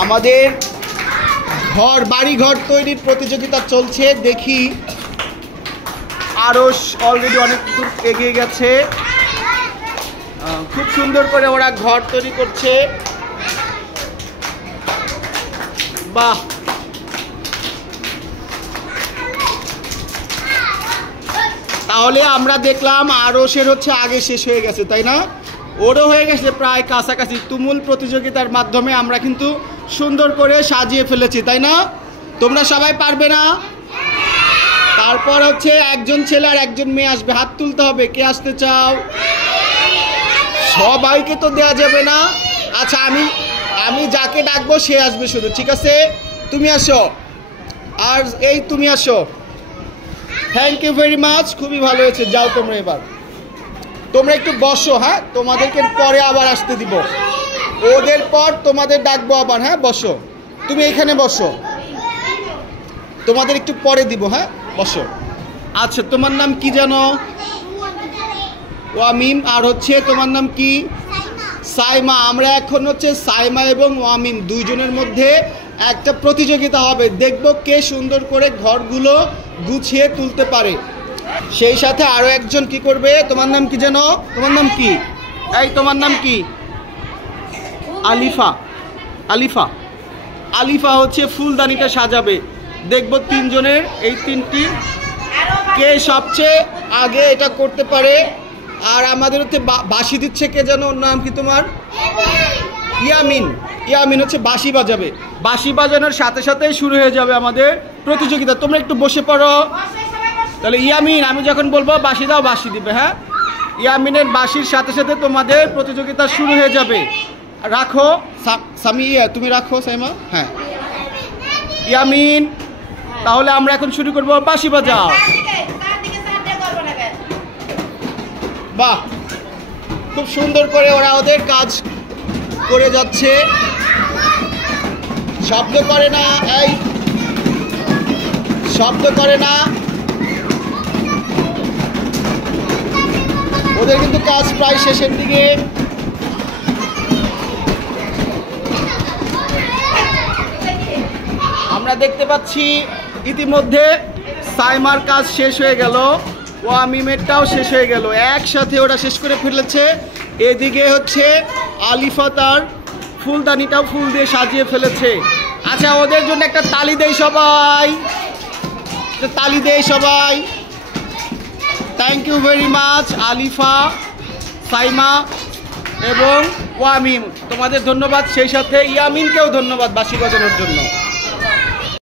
আমাদের বাড়ি ঘর তৈরির প্রতিযোগিতা চলছে। দেখি আরশ অলরেডি অনেক দূর এগিয়ে গেছে। খুব সুন্দর করে ওরা ঘর তৈরি করছে। বাহ, তাহলে আমরা দেখলাম আরশের হচ্ছে আগে শেষ হয়ে গেছে, তাই না? ওরও হয়ে গেছে প্রায় কাছাকাছি। তুমুল প্রতিযোগিতার মাধ্যমে আমরা কিন্তু সুন্দর করে সাজিয়ে ফেলেছি, তাই না? তোমরা সবাই পারবে না? তারপর হচ্ছে একজন ছেলে আর একজন মেয়ে আসবে, হাত তুলতে হবে। কে আসতে চাও? সবাইকে তো দেয়া যাবে না। আচ্ছা, আমি যাকে ডাকবো সে আসবে শুধু, ঠিক আছে? তুমি আসো, আর এই তুমি আসো। থ্যাংক ইউ ভেরি মাচ, খুবই ভালো হয়েছে। যাও তোমরা, এবার তোমরা একটু বসো। হ্যাঁ, তোমাদেরকে পরে আবার আসতে দিব, ওদের পর তোমাদের ডাকবো আবার। হ্যাঁ, বসো, তুমি এখানে বসো, তোমাদের একটু পরে দিব। হ্যাঁ, বসো। আচ্ছা, তোমার নাম কি জানো? ওয়ামিম। আর হচ্ছে তোমার নাম কি? সাইমা। আমরা এখন হচ্ছে সাইমা এবং ওয়ামিম দুইজনের মধ্যে একটা প্রতিযোগিতা হবে। দেখব কে সুন্দর করে ঘরগুলো গুছিয়ে তুলতে পারে। সেই সাথে আরো একজন কি করবে? তোমার নাম কি জানো? তোমার নাম কি? এই তোমার নাম কি? আলিফা। আলিফা আলিফা হচ্ছে ফুলদানিটা সাজাবে। দেখব তিনজনের এই তিনটি কে সবচেয়ে আগে এটা করতে পারে। আর আমাদের হচ্ছে বাঁশি দিচ্ছে কে যেন? ওর নাম কি তোমার? ইয়ামিন। ইয়ামিন হচ্ছে বাঁশি বাজাবে। বাঁশি বাজানোর সাথে সাথেই শুরু হয়ে যাবে আমাদের প্রতিযোগিতা। তোমরা একটু বসে পড়ো। তাহলে ইয়ামিন, আমি যখন বলবো বাঁশি দাও, বাঁশি দিবে। হ্যাঁ, ইয়ামিনের বাঁশির সাথে সাথে তোমাদের প্রতিযোগিতা শুরু হয়ে যাবে। রাখো সামিয়া, তুমি রাখো সাইমা। হ্যাঁ, ইয়ামিন, তাহলে আমরা এখন শুরু করবো। বাঁশি বাজাও। বাহ, খুব সুন্দর করে ওরা ওদের কাজ করে যাচ্ছে। শব্দ করে না, এই শব্দ করে না। ওদের কিন্তু কাজ প্রায় শেষের দিকে। আমরা দেখতে পাচ্ছি ইতিমধ্যে সাইমার কাজ শেষ হয়ে গেল, ওয়ামিমেরটাও শেষ হয়ে গেল। একসাথে ওরা শেষ করে ফেলেছে। এদিকে হচ্ছে আলিফা তার ফুলদানিটাও ফুল দিয়ে সাজিয়ে ফেলেছে। আচ্ছা, ওদের জন্য একটা তালি দেই সবাই, তালি দেই সবাই। Thank you very much Alifa, Saima এবং ওয়ামিম, তোমাদের ধন্যবাদ। সেই সাথে ইয়ামিনকেও ধন্যবাদ বাঁশি বাজানোর জন্য।